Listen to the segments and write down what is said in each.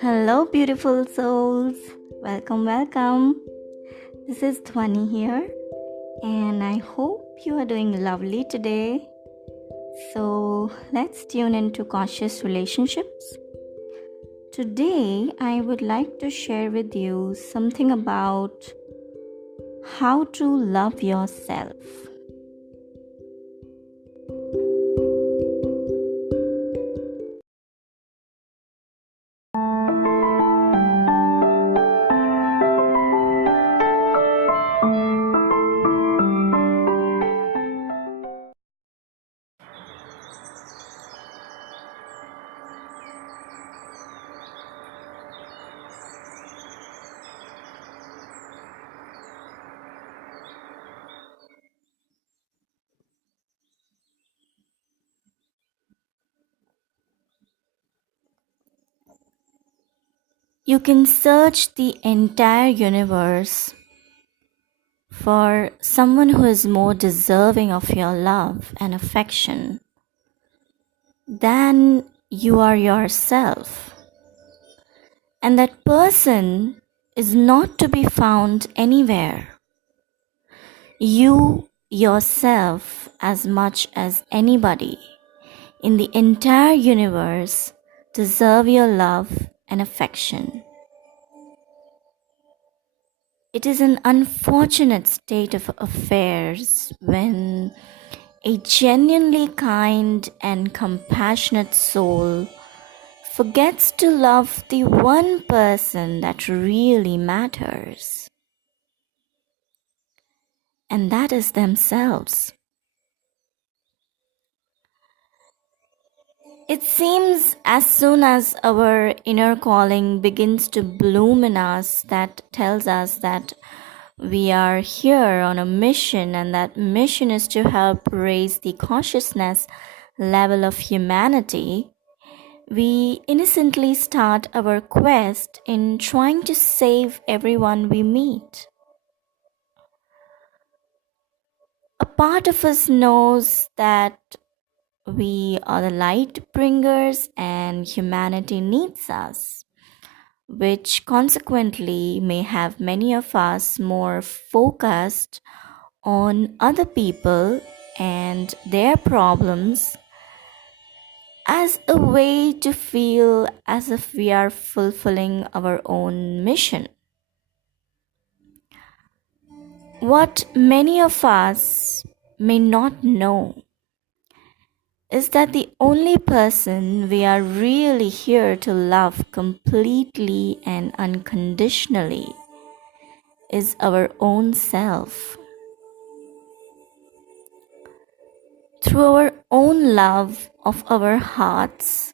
Hello, beautiful souls. Welcome, welcome. This is Dhwani here, and I hope you are doing lovely today. So, let's tune into Conscious Relationships. Today, I would like to share with you something about how to love yourself. You can search the entire universe for someone who is more deserving of your love and affection than you are yourself. And that person is not to be found anywhere. You yourself, as much as anybody in the entire universe, deserve your love and affection. It is an unfortunate state of affairs when a genuinely kind and compassionate soul forgets to love the one person that really matters, and that is themselves. It seems as soon as our inner calling begins to bloom in us, that tells us that we are here on a mission, and that mission is to help raise the consciousness level of humanity. We innocently start our quest in trying to save everyone we meet. A part of us knows that we are the light bringers and humanity needs us, which consequently may have many of us more focused on other people and their problems as a way to feel as if we are fulfilling our own mission. What many of us may not know is that the only person we are really here to love completely and unconditionally is our own self. Through our own love of our hearts,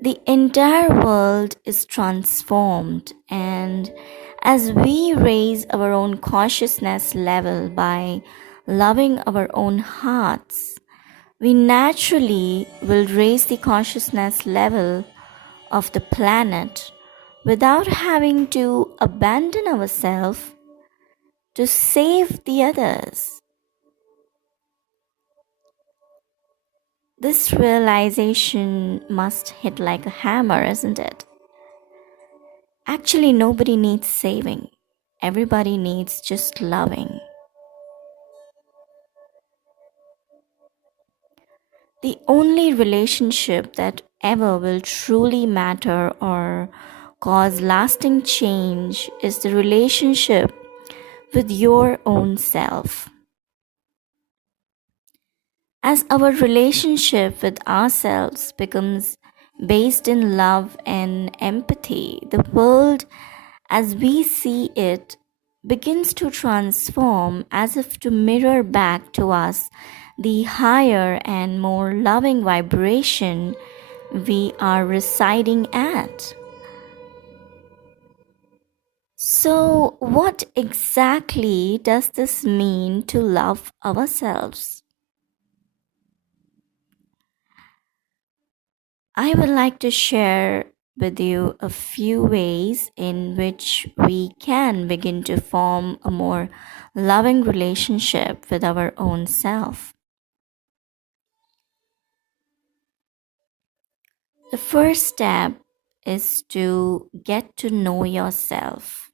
the entire world is transformed, and as we raise our own consciousness level by loving our own hearts, we naturally will raise the consciousness level of the planet without having to abandon ourselves to save the others. This realization must hit like a hammer, isn't it? Actually, nobody needs saving. Everybody needs just loving. The only relationship that ever will truly matter or cause lasting change is the relationship with your own self. As our relationship with ourselves becomes based in love and empathy, the world as we see it begins to transform as if to mirror back to us the higher and more loving vibration we are residing at. So, what exactly does this mean to love ourselves? I would like to share with you a few ways in which we can begin to form a more loving relationship with our own self. The first step is to get to know yourself.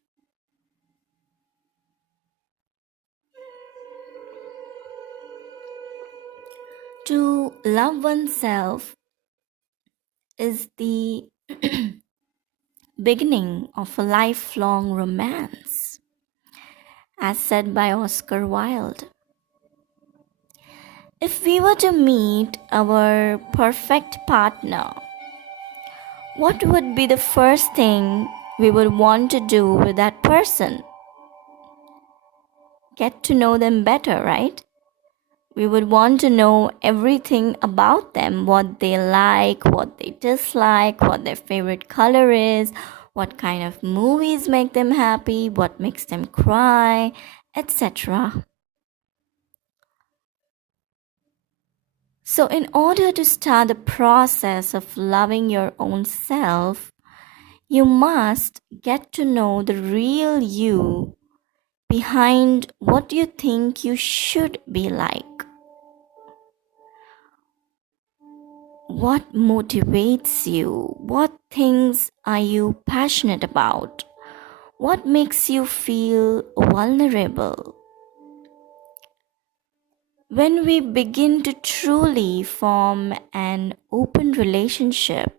To love oneself is the beginning of a lifelong romance, as said by Oscar Wilde. If we were to meet our perfect partner, what would be the first thing we would want to do with that person? Get to know them better, right? We would want to know everything about them, what they like, what they dislike, what their favorite color is, what kind of movies make them happy, what makes them cry, etc. So, in order to start the process of loving your own self, you must get to know the real you behind what you think you should be like. What motivates you? What things are you passionate about? What makes you feel vulnerable? When we begin to truly form an open relationship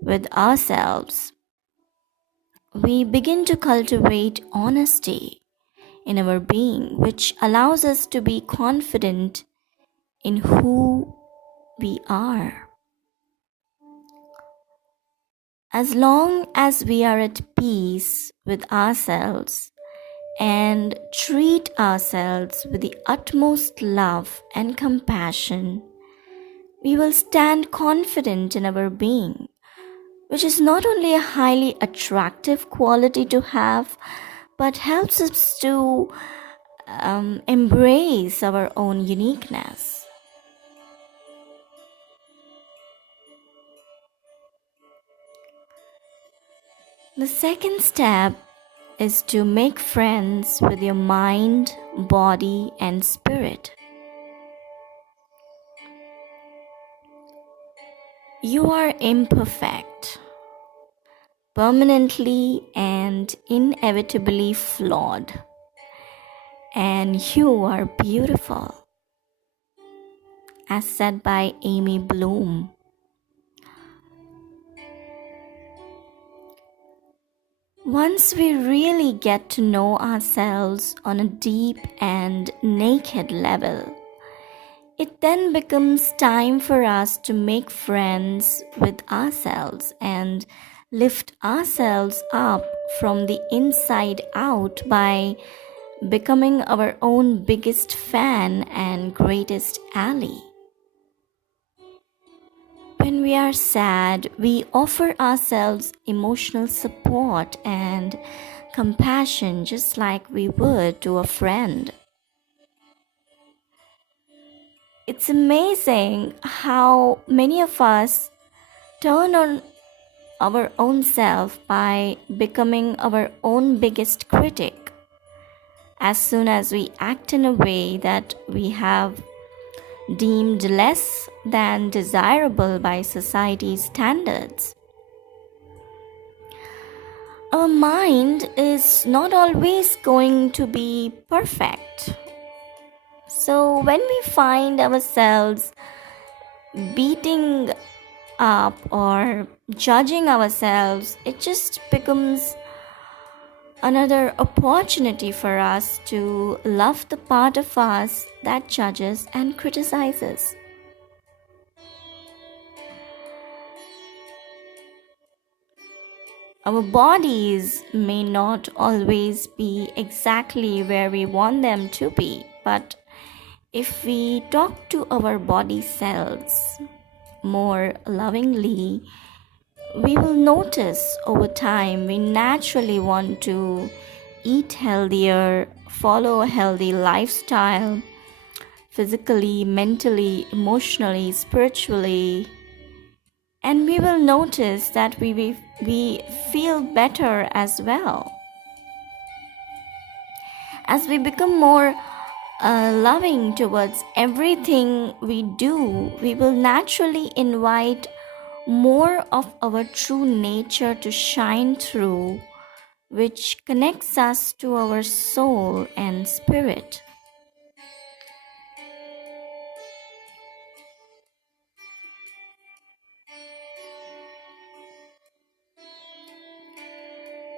with ourselves, we begin to cultivate honesty in our being, which allows us to be confident in who we are. As long as we are at peace with ourselves and treat ourselves with the utmost love and compassion, we will stand confident in our being, which is not only a highly attractive quality to have, but helps us to embrace our own uniqueness. The second step is to make friends with your mind, body, and spirit. You are imperfect, permanently and inevitably flawed, and you are beautiful, as said by Amy Bloom. Once we really get to know ourselves on a deep and naked level, it then becomes time for us to make friends with ourselves and lift ourselves up from the inside out by becoming our own biggest fan and greatest ally. When we are sad, we offer ourselves emotional support and compassion just like we would to a friend. It's amazing how many of us turn on our own self by becoming our own biggest critic as soon as we act in a way that we have deemed less than desirable by society's standards. Our mind is not always going to be perfect. So when we find ourselves beating up or judging ourselves, it just becomes another opportunity for us to love the part of us that judges and criticizes. Our bodies may not always be exactly where we want them to be, but if we talk to our body cells more lovingly, we will notice over time we naturally want to eat healthier, follow a healthy lifestyle, physically, mentally, emotionally, spiritually, and we will notice that we feel better as well. As we become more loving towards everything we do, we will naturally invite more of our true nature to shine through, which connects us to our soul and spirit.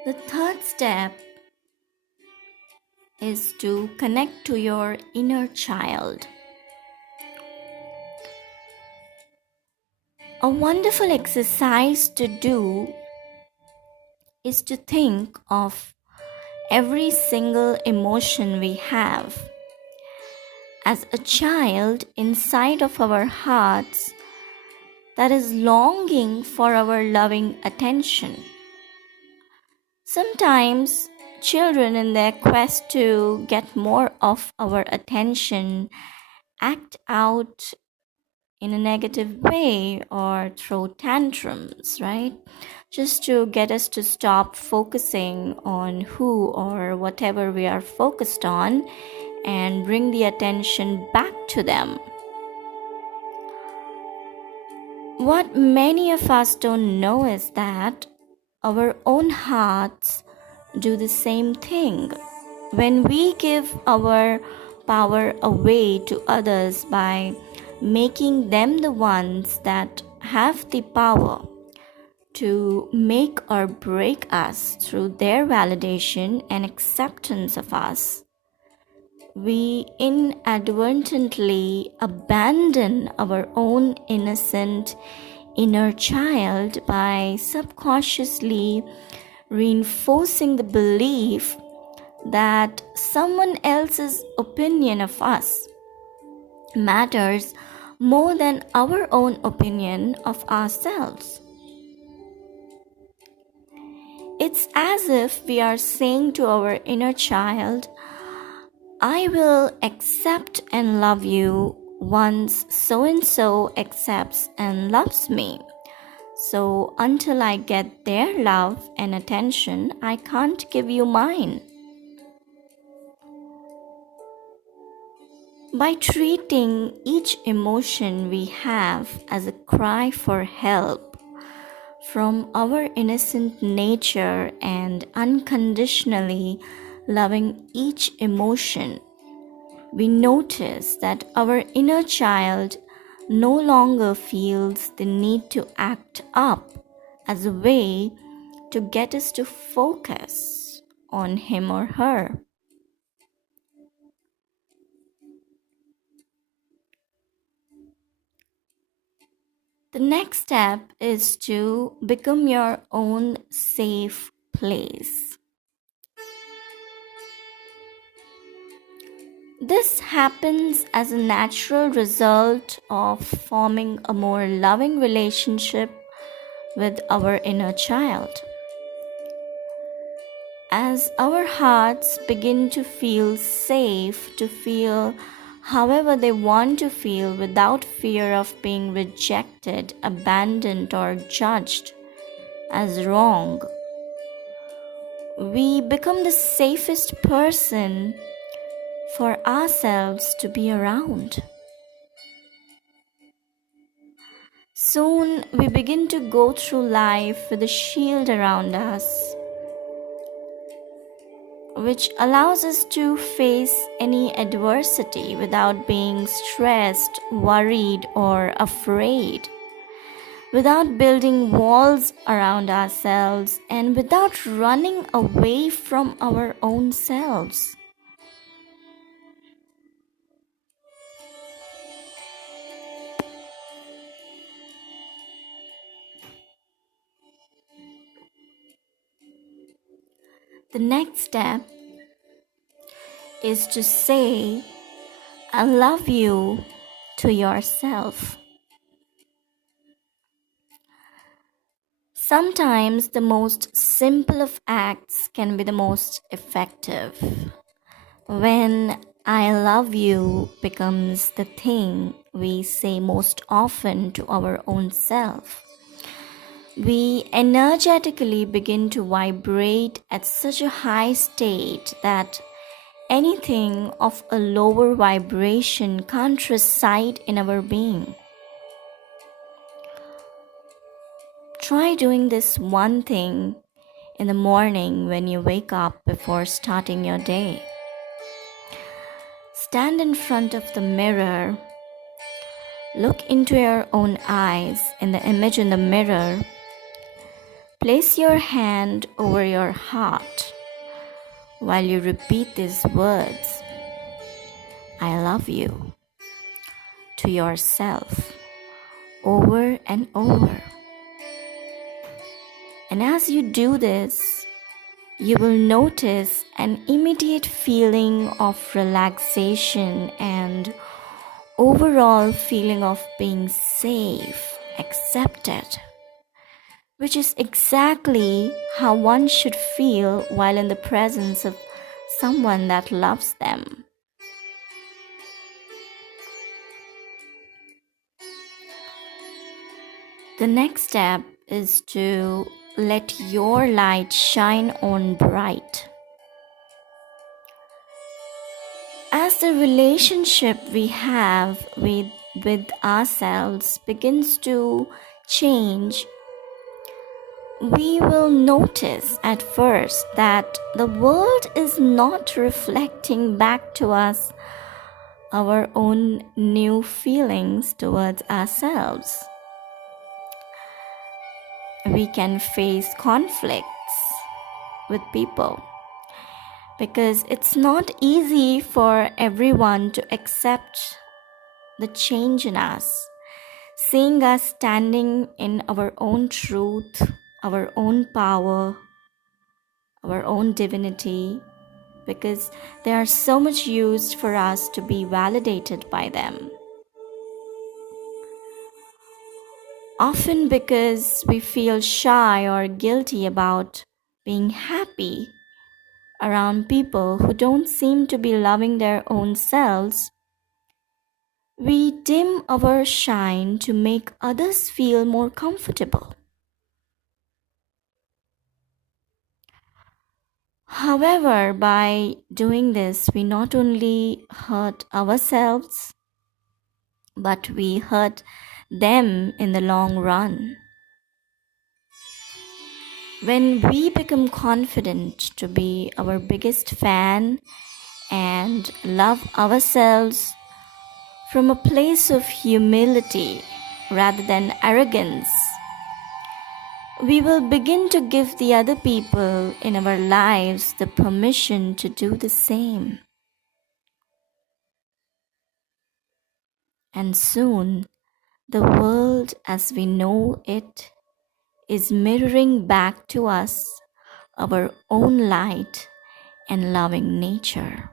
The third step is to connect to your inner child. A wonderful exercise to do is to think of every single emotion we have. As a child inside of our hearts that is longing for our loving attention. Sometimes children, in their quest to get more of our attention, act out in a negative way or throw tantrums, right? Just to get us to stop focusing on who or whatever we are focused on and bring the attention back to them. What many of us don't know is that our own hearts do the same thing. When we give our power away to others by making them the ones that have the power to make or break us through their validation and acceptance of us, we inadvertently abandon our own innocent inner child by subconsciously reinforcing the belief that someone else's opinion of us matters more than our own opinion of ourselves. It's as if we are saying to our inner child, I will accept and love you once so and so accepts and loves me. So until I get their love and attention, I can't give you mine. By treating each emotion we have as a cry for help from our innocent nature and unconditionally loving each emotion, we notice that our inner child no longer feels the need to act up as a way to get us to focus on him or her. The next step is to become your own safe place. This happens as a natural result of forming a more loving relationship with our inner child. As our hearts begin to feel safe, to feel however they want to feel without fear of being rejected, abandoned, or judged as wrong, we become the safest person for ourselves to be around. Soon we begin to go through life with a shield around us, which allows us to face any adversity without being stressed, worried, or afraid, without building walls around ourselves, and without running away from our own selves. The next step is to say, I love you to yourself. Sometimes the most simple of acts can be the most effective. When I love you becomes the thing we say most often to our own self, we energetically begin to vibrate at such a high state that anything of a lower vibration can't reside in our being. Try doing this one thing in the morning when you wake up before starting your day. Stand in front of the mirror. Look into your own eyes in the image in the mirror. Place your hand over your heart while you repeat these words, I love you, to yourself over and over. And as you do this, you will notice an immediate feeling of relaxation and overall feeling of being safe, accepted, which is exactly how one should feel while in the presence of someone that loves them. The next step is to let your light shine on bright. As the relationship we have with ourselves begins to change, we will notice at first that the world is not reflecting back to us our own new feelings towards ourselves. We can face conflicts with people because it's not easy for everyone to accept the change in us, seeing us standing in our own truth, our own power, our own divinity, because they are so much used for us to be validated by them. Often because we feel shy or guilty about being happy around people who don't seem to be loving their own selves, we dim our shine to make others feel more comfortable. However, by doing this, we not only hurt ourselves, but we hurt them in the long run. When we become confident to be our biggest fan and love ourselves from a place of humility rather than arrogance, we will begin to give the other people in our lives the permission to do the same. And soon, the world as we know it is mirroring back to us our own light and loving nature.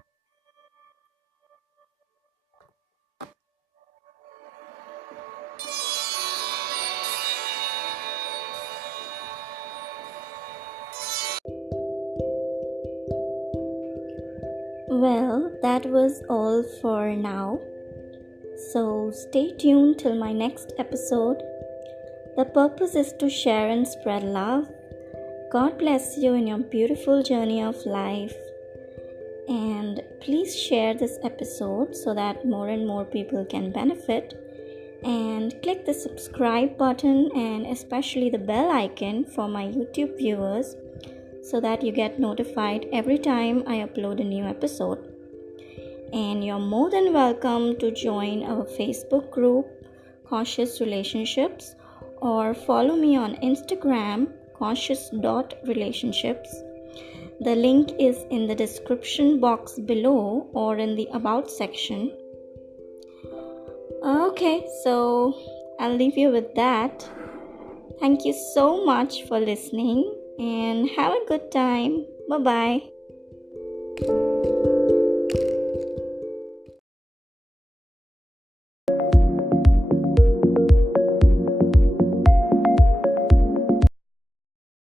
Well, that was all for now. So stay tuned till my next episode. The purpose is to share and spread love. God bless you in your beautiful journey of life. And please share this episode so that more and more people can benefit. And click the subscribe button and especially the bell icon for my YouTube viewers so that you get notified every time I upload a new episode. And you're more than welcome to join our Facebook group, Conscious.Relationships, or follow me on Instagram, Conscious.Relationships. The link is in the description box below or in the About section. Okay, so I'll leave you with that. Thank you so much for listening and have a good time. Bye-bye.